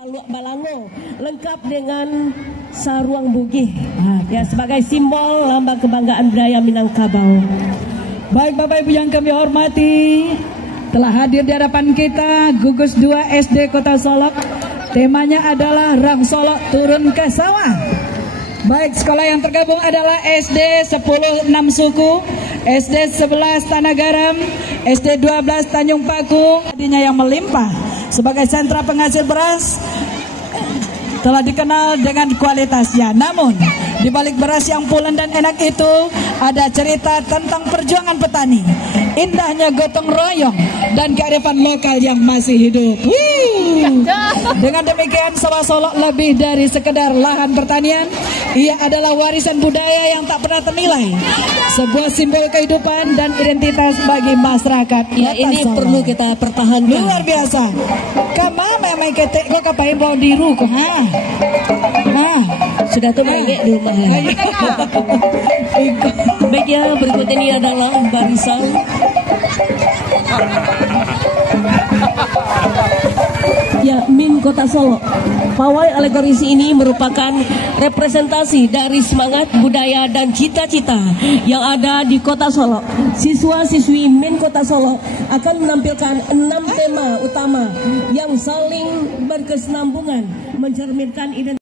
Balango lengkap dengan saruang bugih ya sebagai simbol lambang kebanggaan budaya Minangkabau. Baik Bapak Ibu yang kami hormati, telah hadir di hadapan kita gugus 2 SD Kota Solok. Temanya adalah Rang Solok Turun ke Sawah. Baik, sekolah yang tergabung adalah SD 10 6 Suku, SD 11 Tanah Garam, SD 12 Tanjung Paku. Tadinya yang melimpah sebagai sentra penghasil beras telah dikenal dengan kualitasnya. Namun di balik beras yang pulen dan enak itu ada cerita tentang perjuangan petani, indahnya gotong royong dan kearifan lokal yang masih hidup. Dengan demikian Sawah Solok lebih dari sekedar lahan pertanian. Ia adalah warisan budaya yang tak pernah ternilai, sebuah simbol kehidupan dan identitas bagi masyarakat. Ya, ini perlu kita pertahankan. Luar biasa. Kama memang ketek kok kapain bawa diru kok. Sudah tuh main di rumah. Baik ya, berikut ini adalah barisan ya Min Kota Solok. Pawai alegoris ini merupakan representasi dari semangat budaya dan cita-cita yang ada di Kota Solok. Siswa-siswi Min Kota Solok akan menampilkan 6 tema utama yang saling berkesinambungan mencerminkan identitas